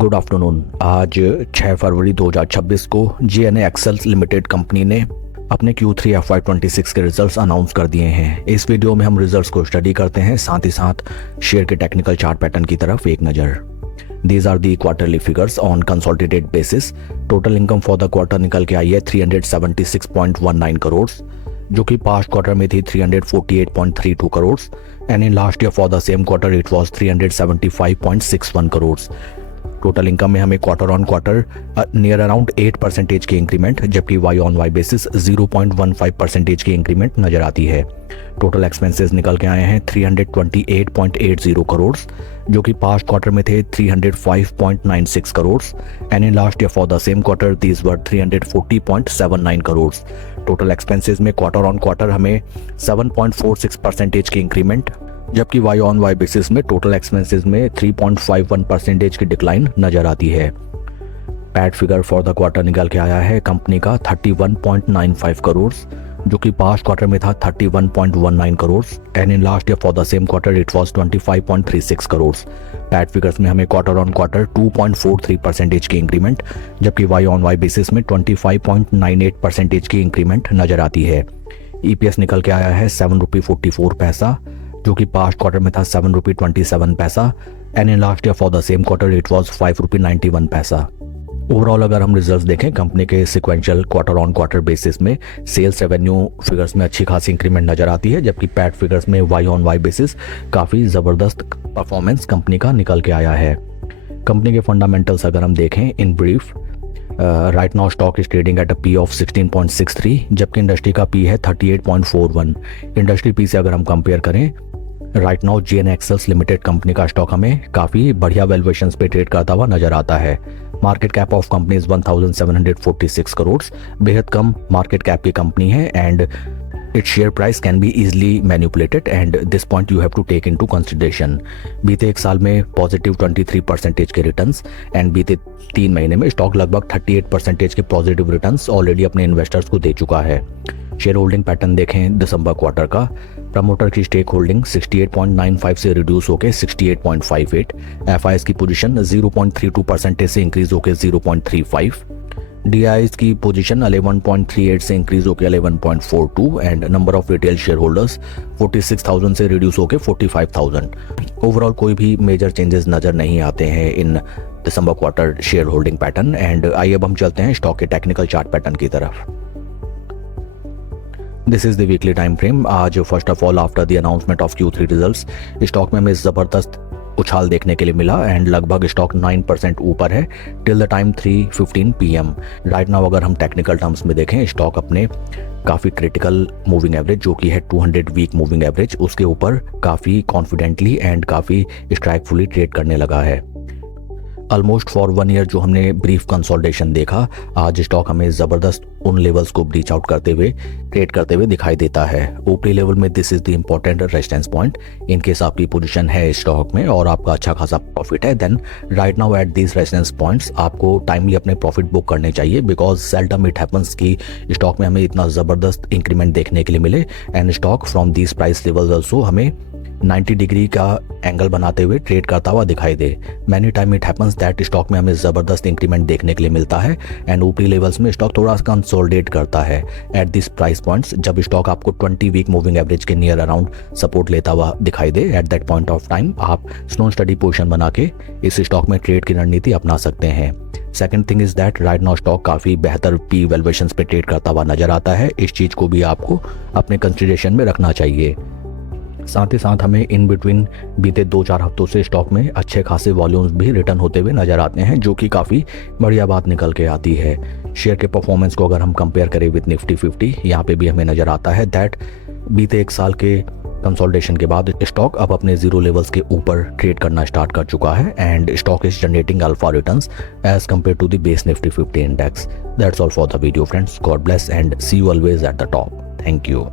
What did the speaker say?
Good afternoon. आज 6 फरवरी 2026 को GNA axles limited company ने अपने Q3 FY26 के रिजल्ट्स अनाउंस कर दिए हैं। इस वीडियो में हम रिजल्ट्स को स्टडी करते हैं, साथ ही साथ शेयर के टेक्निकल चार्ट पैटर्न की तरफ एक नज़र। These are the quarterly figures on consolidated basis. Total income for the quarter निकल के आई है 376.19 करोड़, जो कि पास्ट क्वार्टर में थी 348.32 crore and in last year for the same quarter it was 375.61 crore. Total income में हमें quarter on quarter near around 8% की इंक्रीमेंट, जबकि वाई ऑन वाई बेसिस 0.15% की इंक्रीमेंट नजर आती है। टोटल एक्सपेंसेस निकल के आए हैं 328.80 करोड़, जो कि पास्ट क्वार्टर में थे 305.96 crore and in last year for the same quarter these were 340.79 crore. Total expenses में क्वार्टर ऑन क्वार्टर हमें 7.46% की इंक्रीमेंट, जबकि वाई ऑन वाई बेसिस में टोटल एक्सपेंसेस में 3.51% की डिक्लाइन नजर आती है। PAT figure for the quarter निकल के आया है कंपनी का 31.95 करोड़, जो कि पास्ट क्वार्टर में था 31.19 crore and in last year for the same quarter it was 25.36 crore. PAT figures में हमें क्वार्टर ऑन क्वार्टर 2.43% की इंक्रीमेंट, जबकि वाई ऑन वाई बेसिस में 25.98% की इंक्रीमेंट नजर आती है। ईपीएस निकल के आया है 7 रुपये 44 पैसा, जो कि पास्ट क्वार्टर में था 7 रुपये 27 पैसा and in last year for the same quarter it was 5 रुपये 91 पैसा। ओवरऑल अगर हम रिजल्ट्स देखें कंपनी के sequential quarter on quarter basis में सेल्स रेवेन्यू फिगर्स में अच्छी खासी इंक्रीमेंट नजर आती है, जबकि पैट फिगर्स में वाई ऑन वाई बेसिस काफ़ी ज़बरदस्त परफॉर्मेंस कंपनी का निकल के आया है। कंपनी के फंडामेंटल्स अगर हम देखें in brief, right now stock is trading at a P of 16.63, जबकि इंडस्ट्री का पी है 38.41। इंडस्ट्री पी से अगर हम कंपेयर करें, right now GNA axles limited company का स्टॉक हमें काफ़ी बढ़िया वैल्यूएशंस पे ट्रेड करता हुआ नजर आता है। Market cap of company is 1746 crore, बेहद कम मार्केट कैप की कंपनी है and its share price can be easily manipulated and this point you have to take into consideration. बीते एक साल में पॉजिटिव 23% के रिटर्न्स एंड बीते 3 महीने में स्टॉक लगभग 38% के पॉजिटिव रिटर्न्स ऑलरेडी अपने इन्वेस्टर्स को दे चुका है। शेयर होल्डिंग पैटर्न देखें दिसंबर क्वार्टर का, प्रमोटर की स्टेक होल्डिंग 68.95 से रिड्यूस होकर 68.58, एफआईएस की पोजीशन 0.32% से इंक्रीज होकर 0.35, डीआईएस की पोजीशन 11.38 से इंक्रीज होकर 11.42 and number of retail share holders 46,000 से रिड्यूस होकर 45,000। ओवरऑल कोई भी मेजर चेंजेस नजर नहीं आते हैं in December quarter shareholding pattern and आइए अब हम चलते हैं स्टॉक के टेक्निकल चार्ट पैटर्न की तरफ। This is the weekly time frame. आज first of all after the announcement of Q3 results stock में हमें ज़बरदस्त उछाल देखने के लिए मिला एंड लगभग स्टॉक 9% ऊपर है till the time 3:15 PM। Right now अगर हम टेक्निकल टर्म्स में देखें, स्टॉक अपने काफ़ी क्रिटिकल मूविंग एवरेज जो कि है 200 वीक मूविंग एवरेज, उसके ऊपर काफ़ी कॉन्फिडेंटली एंड काफ़ी स्ट्राइकफुली ट्रेड करने लगा है। ऑलमोस्ट फॉर 1 ईयर जो हमने ब्रीफ कंसोलिडेशन देखा, आज स्टॉक हमें ज़बरदस्त उन लेवल्स को ब्रीच आउट करते हुए ट्रेड करते हुए दिखाई देता है। ऊपरी लेवल में this is the important resistance point. In case आपकी पोजीशन है स्टॉक में और आपका अच्छा खासा प्रॉफिट है, then right now at this resistance points आपको टाइमली अपने प्रॉफिट बुक करने चाहिए, बिकॉज सेल्डम इट हैपन्स कि स्टॉक में हमें इतना ज़बरदस्त इंक्रीमेंट देखने के लिए मिले and stock from this price levels also हमें 90 डिग्री का एंगल बनाते हुए ट्रेड करता हुआ दिखाई दे। Many time it happens that stock में हमें ज़बरदस्त इंक्रीमेंट देखने के लिए मिलता है एंड ऊपरी लेवल्स में स्टॉक थोड़ा सा कंसोलिडेट करता है एट दिस प्राइस पॉइंट्स। जब स्टॉक आपको 20 वीक मूविंग एवरेज के नियर अराउंड सपोर्ट लेता हुआ दिखाई दे, at that point of time आप स्लो स्टडी पोजीशन बना के इस स्टॉक में ट्रेड की रणनीति अपना सकते हैं। Second thing is that right now stock काफ़ी बेहतर पी वैल्यूएशंस पे ट्रेड करता हुआ नजर आता है। इस चीज़ को भी आपको अपने कंसिडरेशन में रखना चाहिए। साथ ही साथ हमें इन बिटवीन बीते 2-4 हफ्तों से स्टॉक में अच्छे खासे वॉल्यूम्स भी रिटर्न होते हुए नजर आते हैं, जो कि काफ़ी बढ़िया बात निकल के आती है। शेयर के परफॉर्मेंस को अगर हम कंपेयर करें विद निफ्टी 50, यहाँ पे भी हमें नजर आता है दैट बीते एक साल के कंसोलिडेशन के बाद स्टॉक अब अपने जीरो लेवल्स के ऊपर ट्रेड करना स्टार्ट कर चुका है and stock is generating alpha returns as compare to the base Nifty 50 index. That's all for the video friends. God bless and see you always at the top. Thank you.